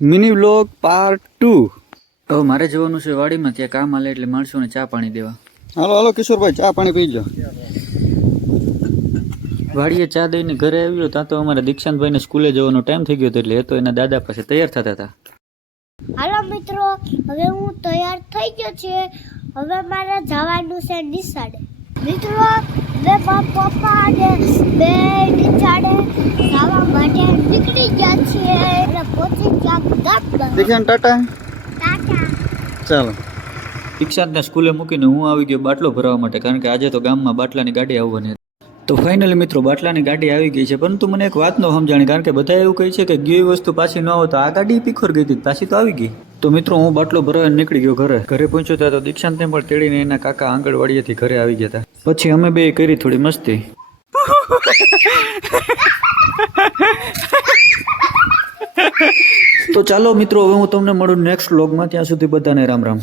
Mini vlog part 2. હવે મારે જવાનું છે વાડીમાં, ત્યાં કામ આલે એટલે માણસોને ચા પાણી દેવા. હાલો હાલો કિશોરભાઈ, ચા પાણી પી જાઓ. વાડીએ ચા દઈને ઘરે આવ્યો ત્યાં તો અમારા દીક્ષાંતભાઈને સ્કૂલે જવાનો ટાઈમ થઈ ગયો હતો, એટલે એ તો એના દાદા પાસે તૈયાર થતા હતા. હાલો મિત્રો, હવે હું તૈયાર થઈ ગયો છે. હવે મારે જવાનું છે નિશાળે. મિત્રો, બે પપ્પા અને બે નિશાળે જવા માટે નીકળી ગયા છીએ. એટલે પહોંચી ગયા ગામમાં. દીક્ષાંત ટાટા. ટાટા. ચાલો. દીક્ષાંતને સ્કૂલે મૂકીને હું આવી ગયો બાટલો ભરવા માટે, કારણ કે આજે તો ગામમાં બાટલાની ગાડી આવવાની હતી. તો ફાઇનલી મિત્રો બાટલાની ગાડી આવી ગઈ છે, પરંતુ મને એક વાત ન સમજાણી, કારણ કે બધા એવું કહે છે કે ગઈ વસ્તુ પાછી ન હોય, તો આ ગાડી પીખોર ગઈ હતી, પાછી તો આવી ગઈ. તો મિત્રો હું બાટલો ભરવા નીકળી ગયો ઘરે. ઘરે પહોંચ્યો ત્યાં તો દીક્ષાંતને પણ તેડીને એના કાકા આંગણવાડીએથી ઘરે આવી ગયા હતા. પછી અમે બે કરી થોડી મસ્તી. તો ચાલો મિત્રો, હવે હું તમને મળું નેક્સ્ટ વ્લોગમાં. ત્યાં સુધી બધાને રામ રામ.